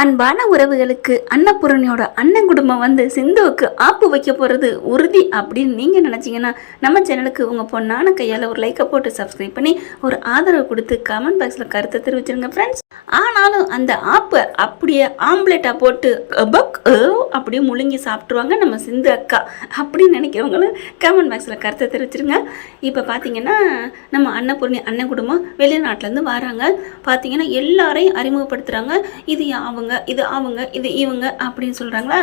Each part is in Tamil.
அன்பான உறவுகளுக்கு அன்னபூரணியோட அண்ணன் குடும்பம் வந்து சிந்துவுக்கு ஆப்பு வைக்க போகிறது உறுதி அப்படின்னு நீங்கள் நினச்சிங்கன்னா நம்ம சேனலுக்கு உங்கள் பொண்ணான கையால் ஒரு லைக்கை போட்டு சப்ஸ்கிரைப் பண்ணி ஒரு ஆதரவு கொடுத்து கமெண்ட் பாக்ஸில் கருத்தை தெரிவிச்சிருங்க ஃப்ரெண்ட்ஸ். ஆனாலும் அந்த ஆப்பை அப்படியே ஆம்லேட்டாக போட்டு அப்படியே முழுங்கி சாப்பிட்ருவாங்க நம்ம சிந்து அக்கா அப்படின்னு நினைக்கிறவங்களும் கமெண்ட் பாக்ஸில் கருத்தை தெரிவிச்சிருங்க. இப்போ பார்த்தீங்கன்னா நம்ம அன்னபூர்ணி அண்ணன் குடும்பம் வெளிநாட்டிலேருந்து வராங்க. பார்த்தீங்கன்னா எல்லாரையும் அறிமுகப்படுத்துகிறாங்க. இது இது அவங்க இது இவங்க அப்படின்னு சொல்கிறாங்களா.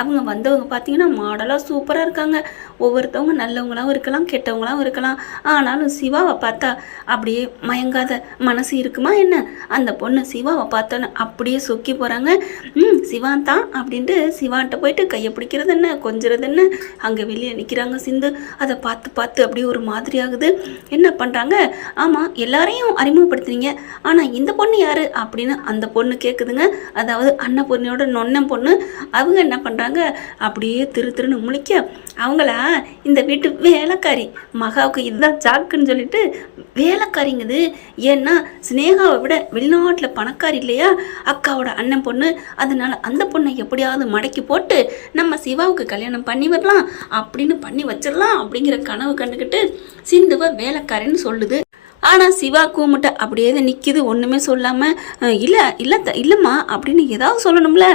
அவங்க வந்தவங்க பார்த்தீங்கன்னா மாடலாக சூப்பராக இருக்காங்க. ஒவ்வொருத்தவங்க நல்லவங்களாகவும் இருக்கலாம், கெட்டவங்களாகவும் இருக்கலாம். ஆனாலும் சிவாவை பார்த்தா அப்படியே மயங்காத மனசு இருக்குமா என்ன? அந்த பொண்ணு சிவாவை பார்த்தோன்னு அப்படியே சொக்கி போகிறாங்க. சிவான் தான் அப்படின்ட்டு சிவான்ட்ட போயிட்டு கையை பிடிக்கிறது என்ன, கொஞ்சிறது என்ன. அங்கே வெளியே நிற்கிறாங்க சிந்து. அதை பார்த்து பார்த்து அப்படியே ஒரு மாதிரி ஆகுது. என்ன பண்ணுறாங்க, ஆமாம் எல்லாரையும் அறிமுகப்படுத்துறீங்க, ஆனால் இந்த பொண்ணு யார் அப்படின்னு அந்த பொண்ணு கேட்குதுங்க. அதாவது அன்னபூர்ணியோட நொன்னம் பொண்ணு. அவங்க என்ன பண்ணுறாங்க, அப்படியே திருன்னு முழிக்க அவங்களா இந்த வீட்டு வேலைக்காரி. மகாவுக்கு இதுதான் ஜாக்குன்னு சொல்லிட்டு வேலைக்காரிங்குது. ஏன்னா ஸ்னேகாவை விட வெளிநாட்டில் பணக்காரி இல்லையா அக்காவோட அண்ணன் பொண்ணு. அதனால அந்த பொண்ணை எப்படியாவது மடக்கி போட்டு நம்ம சிவாவுக்கு கல்யாணம் பண்ணி வரலாம் அப்படின்னு பண்ணி வச்சிடலாம் அப்படிங்கிற கனவு கண்டுக்கிட்டு சிந்துவை வேலைக்காரின்னு சொல்லுது. ஆனால் சிவா கூமுட்டை அப்படியே தான் நிற்கிது, ஒன்றுமே சொல்லாமல். இல்லைம்மா அப்படின்னு ஏதாவது சொல்லணும்ல.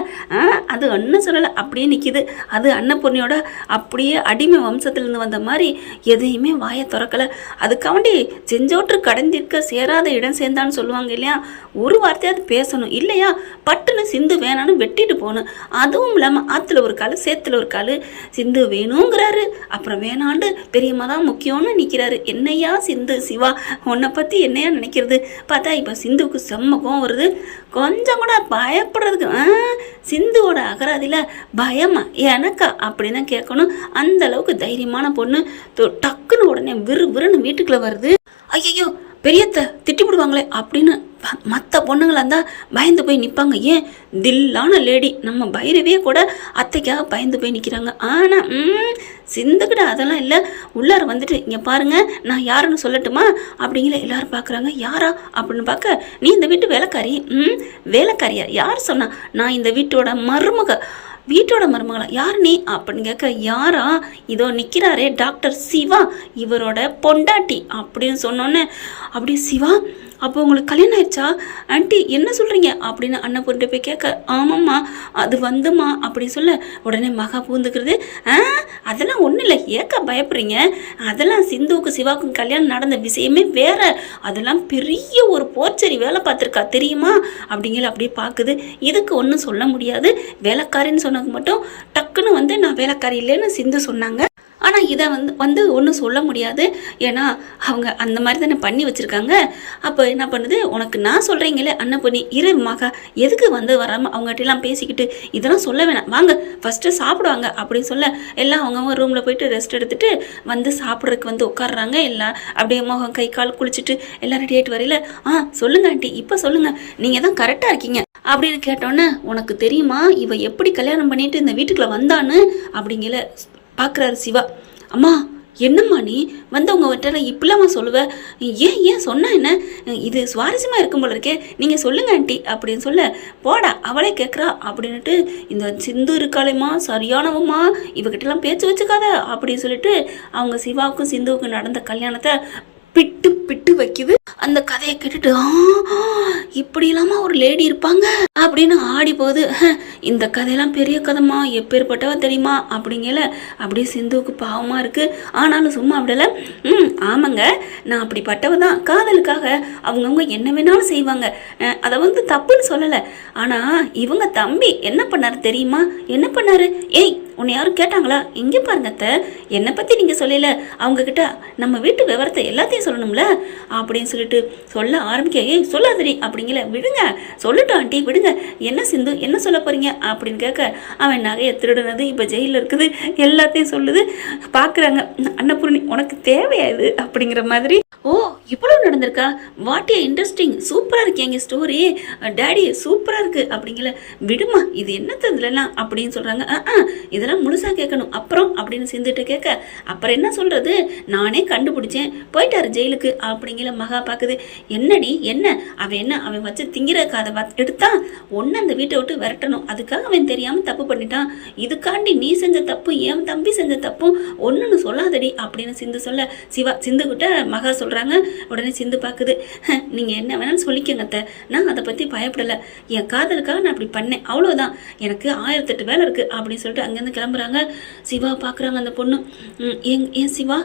அது ஒன்றும் சொல்லலை, அப்படியே நிற்கிது. அது அன்னபூர்ணியோட அப்படியே அடிமை வம்சத்துலேருந்து வந்த மாதிரி எதையுமே வாயை திறக்கலை. அதுக்காண்டி செஞ்சோற்று கடந்திருக்க சேராத இடம் சேர்ந்தான்னு சொல்லுவாங்க இல்லையா. ஒரு வார்த்தையாவது பேசணும் இல்லையா. பட்டுன்னு சிந்து வேணான்னு வெட்டிட்டு போகணும். அதுவும் இல்லாமல் ஆற்றுல ஒரு கால் சேத்துல ஒரு கால். சிந்து வேணுங்கிறாரு, அப்புறம் வேணாண்டு பெரியம்மா தான் முக்கியம்னு நிற்கிறாரு. என்னையா சிந்து சிவா உன்னை பற்றி என்னையா நினைக்கிறது. பார்த்தா இப்போ சிந்துவுக்கு செம்ம கோவம் வருது. கொஞ்சம் கூட பயப்படுறதுக்கு சிந்துவோட அகராதியில் பயமா எனக்கா அப்படின்னு தான் கேட்கணும். அந்த அளவுக்கு தைரியமான பொண்ணு. டக்குன்னு உடனே விறுன்னு வீட்டுக்குள்ளே வருது. ஐயோ பெரியத்தை திட்டி விடுவாங்களே அப்படின்னு மற்ற பொண்ணுங்களாக இருந்தால் பயந்து போய் நிற்பாங்க. ஏன் தில்லான லேடி நம்ம பைரவியே கூட அத்தைக்காக பயந்து போய் நிற்கிறாங்க. ஆனால் சிந்துக்கிட்ட அதெல்லாம் இல்லை. உள்ளார வந்துட்டு இங்கே பாருங்கள் நான் யாருன்னு சொல்லட்டுமா அப்படிங்கிற எல்லாரும் பார்க்குறாங்க. யாரா அப்படின்னு பார்க்க, நீ இந்த வீட்டு வேலைக்காரி. வேலைக்காரியா? யார் சொன்னா? நான் இந்த வீட்டோட மருமகளா? யார் நீ அப்படின்னு கேட்க, யாரா இதோ நிற்கிறாரே டாக்டர் சிவா, இவரோட பொண்டாட்டி அப்படின்னு சொன்னோன்னே அப்படியே சிவா அப்போ உங்களுக்கு கல்யாணம் ஆயிடுச்சா ஆண்டி என்ன சொல்கிறீங்க அப்படின்னு அன்னபூர்ணி போய் கேட்க, ஆமாம்மா அது வந்துமா அப்படின்னு சொல்ல உடனே மகா பூந்துக்கிறது. அதெல்லாம் ஒன்றும் இல்லை, ஏக்கா பயப்படுறீங்க? அதெல்லாம் சிந்துவுக்கு சிவாவுக்கும் கல்யாணம் நடந்த விஷயமே வேற. அதெல்லாம் பெரிய ஒரு போர்ச்சரி வேலை பார்த்துருக்கா தெரியுமா அப்படிங்கிற அப்படியே பார்க்குது. இதுக்கு ஒன்றும் சொல்ல முடியாது. வேலைக்காரின்னு சொன்னது மட்டும் டக்குன்னு வந்து நான் வேலைக்காரி இல்லைன்னு சிந்து சொன்னாங்க. ஆனால் இதை வந்து ஒன்றும் சொல்ல முடியாது. ஏன்னா அவங்க அந்த மாதிரி தானே பண்ணி வச்சுருக்காங்க. அப்போ என்ன பண்ணுது, உனக்கு நான் சொல்கிறீங்களே அன்னபூர்ணி இரு மகா, எதுக்கு வந்து வராமல் அவங்ககிட்டலாம் பேசிக்கிட்டு இதெல்லாம் சொல்ல வேணாம், வாங்க ஃபஸ்ட்டு சாப்பிடுவாங்க அப்படின்னு சொல்ல எல்லாம் அவங்கவுங்க ரூமில் போயிட்டு ரெஸ்ட் எடுத்துகிட்டு வந்து சாப்பிட்றதுக்கு வந்து உட்காடுறாங்க. எல்லாம் அப்படியே முகம் கை கால் குளிச்சுட்டு எல்லாம் ரெடி ஆகிட்டு வரையில, சொல்லுங்க ஆண்டி இப்போ சொல்லுங்கள், நீங்கள் தான் கரெக்டாக இருக்கீங்க அப்படின்னு கேட்டோன்னே, உனக்கு தெரியுமா இவ எப்படி கல்யாணம் பண்ணிட்டு இந்த வீட்டுக்குள்ளே வந்தான்னு அப்படிங்கிற பார்க்குறாரு சிவா. அம்மா என்னம்மா நீ வந்தவங்க வட்டார இப்படிலாமா சொல்லுவேன்? ஏன் சொன்னா என்ன, இது சுவாரஸ்யமாக இருக்கும் போல இருக்கே, நீங்கள் சொல்லுங்க ஆண்டி அப்படின்னு சொல்ல, போடா அவளே கேட்குறா அப்படின்ட்டு இந்த சிந்து இருக்காளேம்மா சரியானவம்மா, இவகிட்டலாம் பேச்சு வச்சுக்காத அப்படின்னு சொல்லிட்டு அவங்க சிவாவுக்கும் சிந்துவுக்கும் நடந்த கல்யாணத்தை பிட்டு வைக்குது. அந்த கதையை கேட்டுட்டு இப்படி இல்லாம ஒரு லேடி இருப்பாங்க அப்படின்னு ஆடி போகுது. இந்த கதையெல்லாம் பெரிய கதைமா, எப்பேற்பட்டவ தெரியுமா அப்படிங்கல அப்படியே சிந்துவுக்கு பாவமா இருக்கு. ஆனாலும் சும்மா விடல. ஆமாங்க நான் அப்படிப்பட்டவ தான். காதலுக்காக அவங்கவுங்க என்ன வேணாலும் செய்வாங்க, அதை வந்து தப்புன்னு சொல்லலை. ஆனா இவங்க தம்பி என்ன பண்ணாரு தெரியுமா? என்ன பண்ணாரு? ஏய் உன்னை யாரும் கேட்டாங்களா? இங்கே பாருங்க அத்தை, என்னை பற்றி நீங்கள் சொல்லல, அவங்கக்கிட்ட நம்ம வீட்டு விவரத்தை எல்லாத்தையும் சொல்லணும்ல அப்படின்னு சொல்லிட்டு சொல்ல ஆரம்பிக்க, ஏய் சொல்லாதடி அப்படிங்கல, விடுங்க சொல்லட்டும் ஆண்டி விடுங்க, என்ன சிந்து என்ன சொல்ல போகிறீங்க அப்படின்னு கேட்க, அவன் நகையை திருடுனது இப்போ ஜெயிலில் இருக்குது எல்லாத்தையும் சொல்லுது. பார்க்குறாங்க அன்னபூர்ணி உனக்கு தேவையாது அப்படிங்கிற மாதிரி. ஓ இவ்வளோ நடந்திருக்கா? வாட் ஏ இன்ட்ரெஸ்டிங், சூப்பராக இருக்கு எங்கள் ஸ்டோரி டேடி, சூப்பராக இருக்குது அப்படிங்கல. விடுமா, இது என்னத்த இதுலலாம் அப்படின்னு சொல்கிறாங்க. இதெல்லாம் முழுசாக கேட்கணும் அப்புறம் அப்படின்னு சிந்துட்டு கேட்க, அப்புறம் என்ன சொல்கிறது, நானே கண்டுபிடிச்சேன், போயிட்டாரு ஜெயிலுக்கு அப்படிங்கிற. மகா பார்க்குது. என்னடி என்ன, அவன் வச்சு திங்கிறதுக்கு அதை எடுத்தா ஒன்று அந்த வீட்டை விட்டு விரட்டணும், அதுக்காக அவன் தெரியாமல் தப்பு பண்ணிட்டான். இதுக்காண்டி நீ செஞ்ச தப்பு என் தம்பி செஞ்ச தப்பும் ஒன்றுன்னு சொல்லாதடி அப்படின்னு சிந்து சொல்ல, சிந்துக்கிட்ட மகா சொல்கிறாங்க. உடனே சிந்து பார்க்குது. நீங்கள் என்ன வேணாலும் சொல்லிக்கங்க அத்தை, நான் அதை பற்றி பயப்படலை, என் காதலுக்காக நான் அப்படி பண்ணேன், அவ்வளோதான், எனக்கு 1008 வேலை இருக்குது அப்படின்னு சொல்லிட்டு அங்கேருந்து கிளம்புறாங்க. சிவா பார்க்குறாங்க அந்த பொண்ணு. ஏன் சிவா,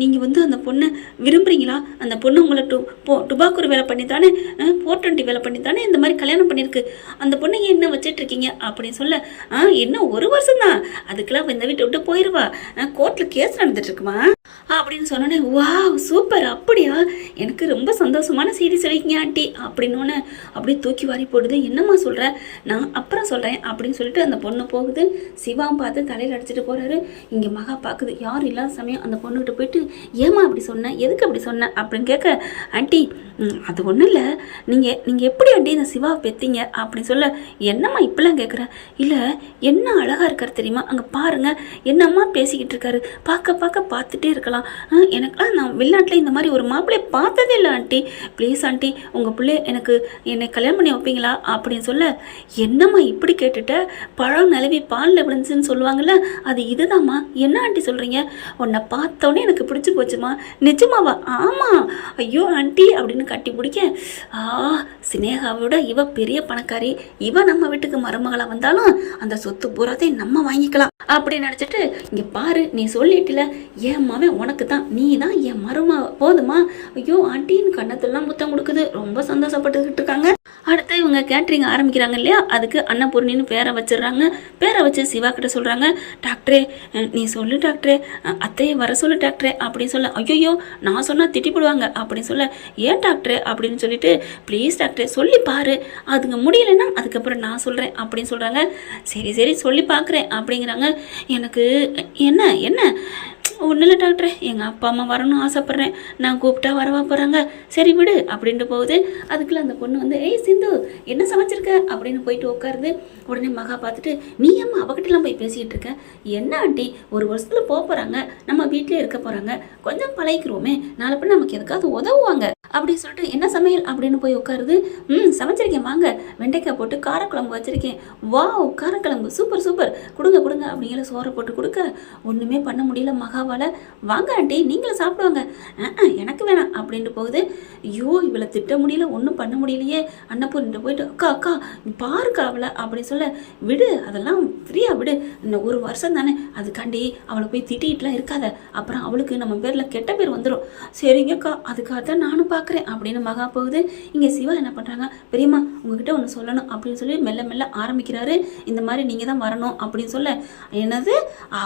நீங்கள் அந்த பொண்ணை விரும்புகிறீங்களா? அந்த பொண்ணு உங்களை டுபாக்கூர் வேலை பண்ணி தானே, 420 வேலை பண்ணி தானே இந்த மாதிரி கல்யாணம் பண்ணியிருக்கு, அந்த பொண்ணை என்ன வச்சிட்ருக்கீங்க அப்படின்னு சொல்ல, இன்னும் 1 வருஷம் தான், அதுக்கெல்லாம் இந்த வீட்டை விட்டு போயிடுவா, கோர்ட்டில் கேஸ் நடந்துட்டுருக்குமா அப்படின்னு சொன்னோன்னே, வா சூப்பர், அப்படியா, எனக்கு ரொம்ப சந்தோஷமான செய்தி சொல்லிக்கிங்க ஆண்டி அப்படின்னோன்னு அப்படியே தூக்கி வாரி போடுது. என்னம்மா சொல்கிற, நான் அப்புறம் சொல்கிறேன் அப்படின்னு சொல்லிட்டு அந்த பொண்ணு போகுது. சிவாவும் பார்த்து தலையில் அடிச்சுட்டு போகிறாரு. இங்கே மகா பார்க்குது. யார் இல்லாத சமயம் அந்த பொண்ணுக்கிட்ட போயிட்டு, ஏமா அப்படி சொன்னேன், எதுக்கு அப்படி சொன்னேன் அப்படின்னு கேட்க, ஆண்டி அது ஒன்றும் இல்லை, நீங்கள் எப்படி ஆண்டி இந்த சிவாவை பெற்றீங்க அப்படின்னு சொல்ல, என்னம்மா இப்பெல்லாம் கேட்குற, இல்லை என்ன அழகாக இருக்கார் தெரியுமா, அங்கே பாருங்கள் என்னம்மா பேசிக்கிட்டு இருக்காரு, பார்த்துட்டே இருக்கலாம், எனக்குலாம் நான் வெளிநாட்டில் இந்த மாதிரி ஒரு மாப்பிள்ளையை பார்த்ததே இல்லை ஆண்டி, ப்ளீஸ் ஆண்டி உங்கள் பிள்ளை என்னை கல்யாணம் பண்ணி வைப்பீங்களா அப்படின்னு சொல்ல, என்னம்மா இப்படி கேட்டுட்ட, பழம் நிலவி பாலில் விழுந்துச்சுன்னு சொல்லுவாங்கள்ல, அது இதுதாம்மா, என்ன ஆண்டி சொல்கிறீங்க, உன்னை பார்த்தோன்னே எனக்கு பிடிச்சி போச்சுமா, நிஜமாவா, ஆமாம், ஐயோ ஆண்டி அப்படின்னு கட்டி பிடிக்க, சினேகாவோட இவ பெரிய பணக்காரி, இவ நம்ம வீட்டுக்கு மருமகளாக வந்தாலும் அந்த சொத்து பூராத்தையும் நம்ம வாங்கிக்கலாம் அப்படின்னு நினச்சிட்டு, இங்கே பாரு நீ சொல்லிட்டுல, என் மவன் உனக்கு தான், நீ தான் என் மருமா, போதுமா, ஐயோ ஆண்டின்னு கண்ணத்துலாம் முத்தம் கொடுக்குது, ரொம்ப சந்தோஷப்பட்டுக்கிட்டு இருக்காங்க. அடுத்து இவங்க கேட்ரிங் ஆரம்பிக்கிறாங்க இல்லையா, அதுக்கு அன்னபூர்ணின்னு பேரை வச்சிடுறாங்க. பேரை வச்சு சிவா கிட்ட சொல்கிறாங்க, டாக்டரே நீ சொல்லு டாக்டரே, அத்தையை வர சொல்லு டாக்டரே அப்படின்னு சொல்ல, ஐயோ நான் சொன்னால் திட்டிப்படுவாங்க அப்படின்னு சொல்ல, ஏன் டாக்டரே அப்படின்னு சொல்லிட்டு, ப்ளீஸ் டாக்டரே சொல்லி பாரு, அதுங்க முடியலைன்னா அதுக்கப்புறம் நான் சொல்கிறேன் அப்படின்னு சொல்கிறாங்க. சரி சொல்லி பார்க்குறேன் அப்படிங்கிறாங்க. எனக்கு என்ன ஒன்றும் இல்லை டாக்டரே, எங்கள் அப்பா அம்மா வரணும்னு ஆசைப்பட்றேன், நான் கூப்பிட்டா வரவா போகிறாங்க, சரி விடு அப்படின்ட்டு போகுது. அதுக்குள்ளே அந்த பொண்ணு வந்து, ஏய் சிந்து என்ன சமைச்சிருக்க அப்படின்னு போயிட்டு உட்காருது. உடனே மகா பார்த்துட்டு, நீ அம்மா அவகிட்டலாம் போய் பேசிக்கிட்டு இருக்க, என்ன ஆண்டி 1 வருஷத்தில் போகிறாங்க, நம்ம வீட்டிலே இருக்க போகிறாங்க, கொஞ்சம் பழகிக்கிறோமே, நாளை பின் நமக்கு எதுக்காவது உதவுவாங்க அப்படின்னு சொல்லிட்டு, என்ன சமையல் அப்படின்னு போய் உட்காருது. சமைச்சிருக்கேன் வாங்க, வெண்டைக்காய் போட்டு காரக்குழம்பு வச்சுருக்கேன், வாவ் காரக்குழம்பு சூப்பர் கொடுங்க அப்படிங்கிற சோறை போட்டு கொடுக்க, ஒன்றுமே பண்ண முடியல மகாவால். வாங்க ஆண்டி நீங்களும் சாப்பிடுவாங்க, எனக்கு வேணாம் அப்படின்ட்டு போகுது. ஐயோ இவளை திட்ட முடியல, ஒன்றும் பண்ண முடியலையே. அன்னப்பூர்ணிட்ட போயிட்டு, அக்கா பாருக்கா அவளை அப்படின்னு சொல்ல, விடு அதெல்லாம் ஃப்ரீயாக விடு, இன்னும் 1 வருஷம் தானே, அதுக்காண்டி அவளை போய் திட்டிகிட்டுலாம் இருக்காத, அப்புறம் அவளுக்கு நம்ம பேரில் கெட்ட பேர் வந்துடும். சரிங்கக்கா அதுக்காக தான் நானும் பார்க்குறேன் அப்படின்னு மகா போகுது. இங்கே சிவா என்ன பண்ணுறாங்க, பெரியம்மா உங்ககிட்ட ஒன்று சொல்லணும் அப்படின்னு சொல்லி மெல்ல ஆரம்பிக்கிறாரு. இந்த மாதிரி நீங்கள் தான் வரணும் அப்படின்னு சொல்ல, என்னது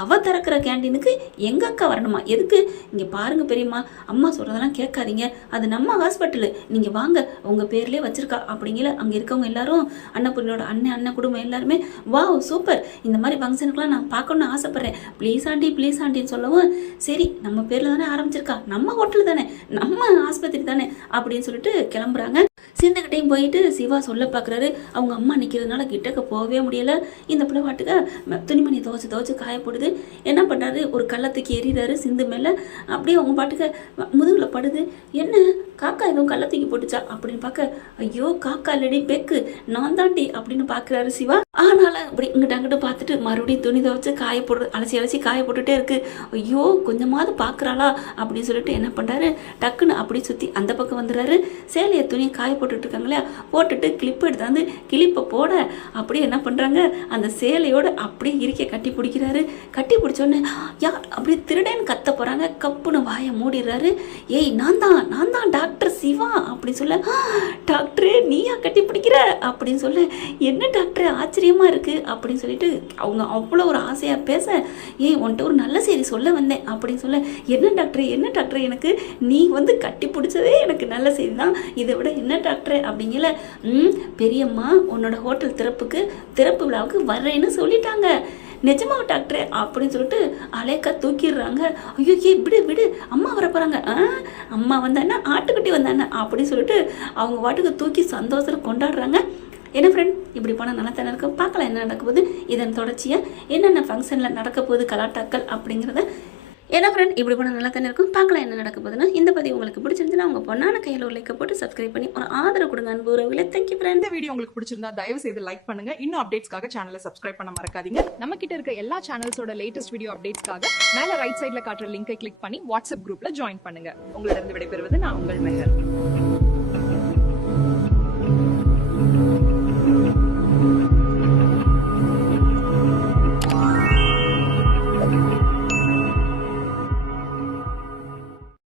அவ திறக்கிற கேண்டீனுக்கு எங்கள் அக்கா வரணுமா, எதுக்கு, இங்கே பாருங்கள் பெரியம்மா, அம்மா சொல்கிறதெல்லாம் கேட்காதீங்க, அது நம்ம ஹாஸ்பிட்டலு, நீங்கள் வாங்க உங்கள் பேர்லேயே வச்சுருக்கா அப்படிங்கிற. அங்கே இருக்கவங்க எல்லாரும் அன்னபூர்ணியோட அண்ணன் குடும்பம் எல்லாருமே, வாவ் சூப்பர், இந்த மாதிரி ஃபங்க்ஷனுக்குலாம் நான் பார்க்கணுன்னு ஆசைப்பட்றேன், ப்ளீஸ் ஆண்டின்னு சொல்லவும், சரி நம்ம பேரில் தானே ஆரம்பிச்சிருக்கா, நம்ம ஹோட்டல் தானே, நம்ம ஆஸ்பத்திரி தானே அப்படின்னு சொல்லிட்டு கிளம்புறாங்க. சிந்துக்கிட்டையும் போயிட்டு சிவா சொல்ல பார்க்குறாரு. அவங்க அம்மா நிற்கிறதுனால கிட்டக்க போகவே முடியலை. இந்த பிள்ளை பாட்டுக்க துணிமணி துவச்சி காயப்படுது. என்ன பண்ணுறாரு, ஒரு கள்ளத்துக்கு எறிகிறாரு சிந்து மேலே. அப்படியே அவங்க பாட்டுக்க முதுகில் படுது. என்ன காக்கா எதுவும் கள்ளத்துக்கு போட்டுச்சா அப்படின்னு பார்க்க, ஐயோ காக்கா இல்லடி பெக்கு, நான் தாண்டி அப்படின்னு பார்க்குறாரு சிவா. ஆனாலும் அப்படி அங்கிட்ட பார்த்துட்டு மறுபடியும் துணி துவச்சி அலசி காய போட்டுகிட்டே இருக்குது. ஐயோ கொஞ்சமாவது பார்க்குறாளா அப்படின்னு சொல்லிட்டு என்ன பண்ணுறாரு, டக்குன்னு அப்படி சுற்றி அந்த பக்கம் வந்துடுறாரு. சேலையை துணியை காய போட்டுட்ருக்காங்களே, போட்டுட்டு கிளிப்பு எடுத்தாந்து கிளிப்பை போட அப்படியே என்ன பண்ணுறாங்க, அந்த சேலையோடு அப்படியே இறுக்கிய கட்டி பிடிக்கிறாரு. கட்டி பிடிச்சோன்னே யார் அப்படியே திருடேன்னு கத்த போகிறாங்க. கப்புன்னு வாயை மூடிடுறாரு. ஏய் நான் தான் டாக்டர் சிவா அப்படின்னு சொல்ல, டாக்டரே நீயா கட்டி பிடிக்கிற அப்படின்னு சொல்ல, என்ன டாக்டர் ஆச்சரியமாக இருக்குது அப்படின்னு சொல்லிட்டு அவங்க அவ்வளோ ஒரு ஆசையாக பேச, ஏய் உன்ட்ட ஒரு நல்ல செய்தி சொல்ல வந்தேன் அப்படின்னு சொல்ல, என்ன டாக்டர் எனக்கு நீ வந்து கட்டி பிடிச்சதே எனக்கு நல்ல செய்தி தான், இதை விட என்ன டாக்டரே அப்படிங்கல. பெரியம்மா உன்னோட ஹோட்டல் திறப்பு விழாவுக்கு வர்றேன்னு சொல்லிட்டாங்க. நிஜமா டாக்டரே அப்படின்னு சொல்லிட்டு அலேக்கா தூக்கிடுறாங்க. ஐயோ விடு அம்மா வர போகிறாங்க. அம்மா வந்தான்னா ஆட்டு ஆட்டுக்குட்டி வந்தானே அப்படின்னு சொல்லிட்டு அவங்க வாட்டுக்கு தூக்கி சந்தோஷத்தில் கொண்டாடுறாங்க. என்ன ஃப்ரெண்ட், இப்படி போனால் நல்லா தானே இருக்கும். பார்க்கலாம் என்ன நடக்க போகுது, இதன் தொடர்ச்சியாக என்னென்ன ஃபங்க்ஷனில் நடக்க போகுது கலாட்டாக்கள் அப்படிங்கிறத. ஏன்னா ஃப்ரெண்ட், இப்படி போனால் நல்லா தானே இருக்கும். பார்க்கலாம் என்ன நடக்க போகுதுன்னா. இந்த பதிவு உங்களுக்கு பிடிச்சிருந்துச்சுன்னா உங்கள் பொண்ணான கையில் ஒரு லைக்கை போட்டு சப்ஸ்கிரைப் பண்ணி ஒரு ஆதரவு கொடுங்க அன்பு உறவுகளே. Thank you friend. இந்த வீடியோ உங்களுக்கு பிடிச்சிருந்தா தயவு செய்து லைக் பண்ணுங்க. இன்னும் அப்டேட்ஸ்க்காக சேனலை சப்ஸ்கிரைப் பண்ண மறக்காதீங்க. நம்ம கிட்ட இருக்க எல்லா சேனல்ஸோட லேட்டஸ்ட் வீடியோ அப்டேட்ஸ்க்காக மேல ரைட் சைட்ல காட்டுற லிங்கை கிளிக் பண்ணி வாட்ஸ்அப் குரூப்ல ஜாயின் பண்ணுங்க. உங்களிடம் விடைபெறுவது நான் உங்கள் மெஹர்.